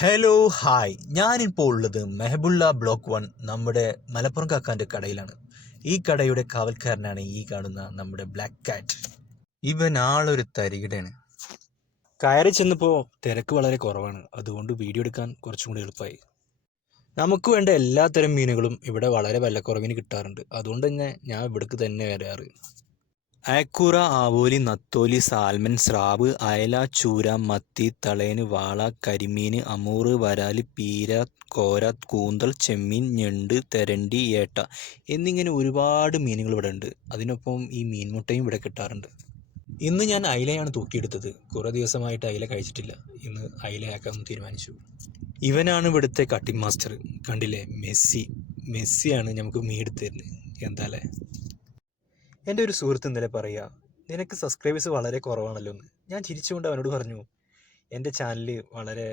Hello hi ഞാനിപ്പോൾ ഉള്ളത് മെഹബുള്ള block one നമ്മുടെ മലപ്പുറം കാക്കാന്റെ കടയിലാണ്. ഈ കടയുടെ കാവൽക്കാരനാണ് ഈ കാണുന്ന നമ്മുടെ ബ്ലാക്ക് കാറ്റ്. ഇവൻ ആളൊരു തരികിടയാണ്. കയറി ചെന്നപ്പോൾ തിരക്ക് വളരെ കുറവാണ്. അതുകൊണ്ട് വീഡിയോ എടുക്കാൻ കുറച്ചും കൂടി എളുപ്പമായി. നമുക്ക് വേണ്ട എല്ലാത്തരം മീനുകളും ഇവിടെ വളരെ വിലക്കുറവിന് കിട്ടാറുണ്ട്. അതുകൊണ്ട് തന്നെ ഞാൻ ഇവിടേക്ക് തന്നെ വരാറ്. അയക്കൂറ ആവോലി നത്തോലി സാൽമൻ സ്രാവ് അയല ചൂര മത്തി തളേന് വാള കരിമീൻ അമൂറ് വരാൽ പീര കോര കൂന്തൽ ചെമ്മീൻ ഞണ്ട് തെരണ്ടി ഏട്ട എന്നിങ്ങനെ ഒരുപാട് മീനുകൾ ഇവിടെ ഉണ്ട്. അതിനൊപ്പം ഈ മീൻമുട്ടയും ഇവിടെ കിട്ടാറുണ്ട്. ഇന്ന് ഞാൻ അയിലയാണ് തൂക്കിയെടുത്തത്. കുറേ ദിവസമായിട്ട് അയില കഴിച്ചിട്ടില്ല. ഇന്ന് അയിലയാക്കാൻ തീരുമാനിച്ചു. ഇവനാണ് ഇവിടുത്തെ കട്ടിംഗ് മാസ്റ്റർ കണ്ടില്ലേ? മെസ്സി. മെസ്സിയാണ് നമുക്ക് മീൻ എടുത്തു തരുന്നത്. എന്താല്ലേ എന്റെ ഒരു സുഹൃത്ത് ഇന്നലെ പറയുക നിനക്ക് സബ്സ്ക്രൈബേഴ്സ് വളരെ കുറവാണല്ലോ എന്ന്. ഞാൻ ചിരിച്ചുകൊണ്ട് അവനോട് പറഞ്ഞു എന്റെ ചാനൽ വളരെ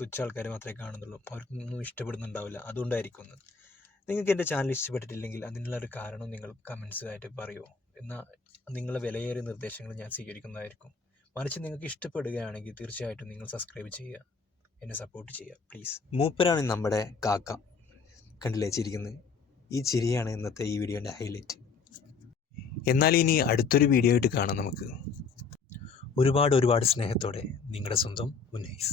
തുച്ഛ ആൾക്കാർ മാത്രമേ കാണുന്നുള്ളൂ. അവർക്കൊന്നും ഇഷ്ടപ്പെടുന്നുണ്ടാവില്ല. അതുകൊണ്ടായിരിക്കും എന്ന്. നിങ്ങൾക്ക് എന്റെ ചാനൽ ഇഷ്ടപ്പെട്ടിട്ടില്ലെങ്കിൽ അതിനുള്ള ഒരു കാരണം നിങ്ങൾ കമൻസുമായിട്ട് പറയുമോ എന്നാൽ നിങ്ങളെ വിലയേറിയ നിർദ്ദേശങ്ങൾ ഞാൻ സ്വീകരിക്കുന്നതായിരിക്കും. മറിച്ച് നിങ്ങൾക്ക് ഇഷ്ടപ്പെടുകയാണെങ്കിൽ തീർച്ചയായിട്ടും നിങ്ങൾ സബ്സ്ക്രൈബ് ചെയ്യുക. എന്നെ സപ്പോർട്ട് ചെയ്യുക പ്ലീസ് മൂപ്പരാണ് നമ്മുടെ കാക്ക. കണ്ടില്ലേ ചിരിക്കുന്നത് ഈ ചിരിയാണ് ഇന്നത്തെ ഈ വീഡിയോന്റെ ഹൈലൈറ്റ് എന്നാൽ ഇനി അടുത്തൊരു വീഡിയോ ആയിട്ട് കാണാം നമുക്ക്. ഒരുപാട് ഒരുപാട് സ്നേഹത്തോടെ നിങ്ങളുടെ സ്വന്തം ഉന്നൈസ്.